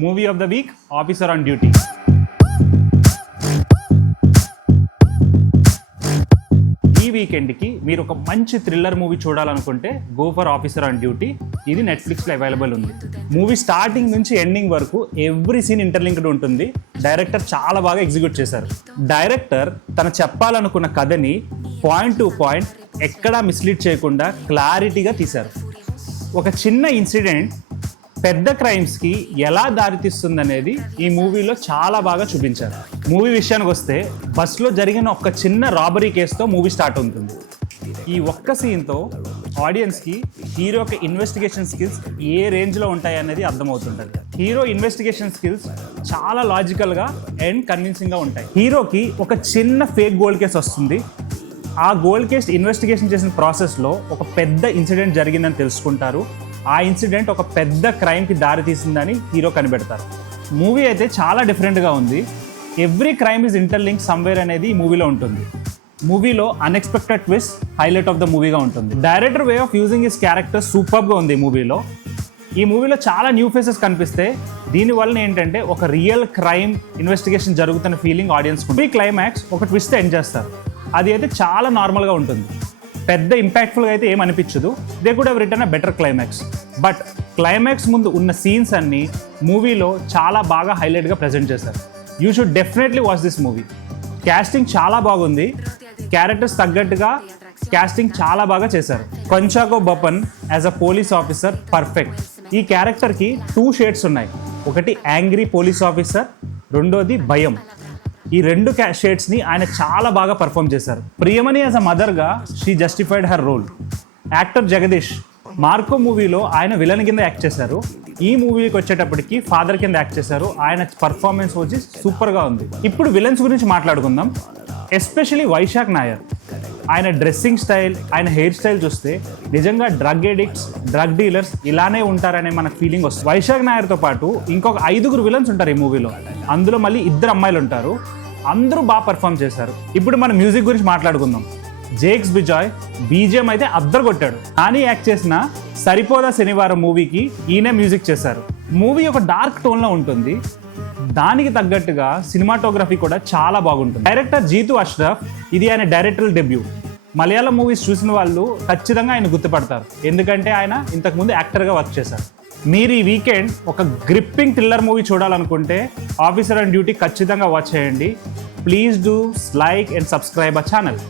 Movie of the week officer on duty. ఈ వీకెండ్కి మీరు ఒక మంచి థ్రిల్లర్ మూవీ చూడాలనుకుంటే go for officer on duty. ఇది నెట్ఫ్లిక్స్లో అవైలబుల్ ఉంది. మూవీ స్టార్టింగ్ నుంచి ఎండింగ్ వరకు ఎవ్రీ సీన్ ఇంటర్లింక్డ్ ఉంటుంది. డైరెక్టర్ చాలా బాగా ఎగ్జిక్యూట్ చేశారు. డైరెక్టర్ తను చెప్పాలనుకున్న కథని పాయింట్ టు పాయింట్ ఎక్కడా మిస్లీడ్ చేయకుండా క్లారిటీగా తీశారు. ఒక చిన్న ఇన్సిడెంట్ పెద్ద క్రైమ్స్కి ఎలా దారితీస్తుందనేది ఈ మూవీలో చాలా బాగా చూపించారు. మూవీ విషయానికి వస్తే బస్లో జరిగిన ఒక చిన్న రాబరీ కేసుతో మూవీ స్టార్ట్ అవుతుంది. ఈ ఒక్క సీన్తో ఆడియన్స్కి హీరో యొక్క ఇన్వెస్టిగేషన్ స్కిల్స్ ఏ రేంజ్లో ఉంటాయనేది అర్థమవుతుంటుంది. హీరో ఇన్వెస్టిగేషన్ స్కిల్స్ చాలా లాజికల్గా అండ్ కన్విన్సింగ్గా ఉంటాయి. హీరోకి ఒక చిన్న ఫేక్ గోల్డ్ కేసు వస్తుంది. ఆ గోల్డ్ కేసు ఇన్వెస్టిగేషన్ చేసిన ప్రాసెస్లో ఒక పెద్ద ఇన్సిడెంట్ జరిగిందని తెలుసుకుంటారు. ఆ ఇన్సిడెంట్ ఒక పెద్ద క్రైమ్కి దారితీసిందని హీరో కనిపెడతారు. మూవీ అయితే చాలా డిఫరెంట్గా ఉంది. Every crime is interlink somewhere అనేది ఈ మూవీలో ఉంటుంది. మూవీలో unexpected twist highlight of the మూవీగా ఉంటుంది. Director way of using his character సూపర్గా ఉంది ఈ మూవీలో చాలా న్యూ ఫేసెస్ కనిపిస్తే దీనివల్ల ఏంటంటే ఒక రియల్ క్రైమ్ ఇన్వెస్టిగేషన్ జరుగుతున్న ఫీలింగ్ ఆడియన్స్. ఈ క్లైమాక్స్ ఒక ట్విస్ట్ ఎండ్ చేస్తారు. అది అయితే చాలా నార్మల్గా ఉంటుంది. పెద్ద ఇంపాక్ట్ఫుల్గా అయితే ఏమనిపించదు. They could have written a better climax. But climax ముందు ఉన్న సీన్స్ అన్నీ మూవీలో చాలా బాగా హైలైట్గా ప్రజెంట్ చేశారు. You should definitely watch this movie. Casting చాలా బాగుంది. క్యారెక్టర్స్ తగ్గట్టుగా క్యాస్టింగ్ చాలా బాగా చేశారు. Kunchacko Boban as a police officer perfect. ఈ క్యారెక్టర్కి 2 షేడ్స్ ఉన్నాయి. ఒకటి యాంగ్రీ పోలీస్ ఆఫీసర్, రెండోది భయం. ఈ 2 షేడ్స్ని ఆయన చాలా బాగా పర్ఫామ్ చేశారు. ప్రియమణి యాజ్ అ మదర్గా she justified her role. Actor Jagadish Marco మూవీలో ఆయన విలన్ కింద యాక్ట్ చేశారు. ఈ మూవీకి వచ్చేటప్పటికి ఫాదర్ కింద యాక్ట్ చేశారు. ఆయన పర్ఫార్మెన్స్ వచ్చి సూపర్గా ఉంది. ఇప్పుడు విలన్స్ గురించి మాట్లాడుకుందాం. ఎస్పెషలీ వైశాఖ్ నాయర్. ఆయన డ్రెస్సింగ్ స్టైల్, ఆయన హెయిర్ స్టైల్ చూస్తే నిజంగా డ్రగ్ ఎడిక్ట్స్, డ్రగ్ డీలర్స్ ఇలానే ఉంటారనే మనకు ఫీలింగ్ వస్తుంది. వైశాఖ్ నాయర్తో పాటు ఇంకొక 5 విలన్స్ ఉంటారు ఈ మూవీలో. అందులో మళ్ళీ 2 అమ్మాయిలు ఉంటారు. అందరూ బాగా పర్ఫామ్ చేశారు. ఇప్పుడు మన మ్యూజిక్ గురించి మాట్లాడుకుందాం. జేక్స్ బిజాయ్ బీజిఎం అయితే అద్దరు కొట్టాడు. నాని యాక్ట్ చేసిన సరిపోదా శనివారం మూవీకి ఈయన మ్యూజిక్ చేశారు. మూవీ ఒక డార్క్ టోన్లో ఉంటుంది. దానికి తగ్గట్టుగా సినిమాటోగ్రఫీ కూడా చాలా బాగుంటుంది. డైరెక్టర్ జీతు అష్రఫ్. ఇది ఆయన డైరెక్టరల్ డెబ్యూ. మలయాళం మూవీస్ చూసిన వాళ్ళు ఖచ్చితంగా ఆయన గుర్తుపడతారు. ఎందుకంటే ఆయన ఇంతకుముందు యాక్టర్గా వర్క్ చేశారు. మీరు ఈ వీకెండ్ ఒక గ్రిప్పింగ్ థ్రిల్లర్ మూవీ చూడాలనుకుంటే ఆఫీసర్ ఆన్ డ్యూటీ ఖచ్చితంగా వాచ్ చేయండి. Please do like and subscribe our channel.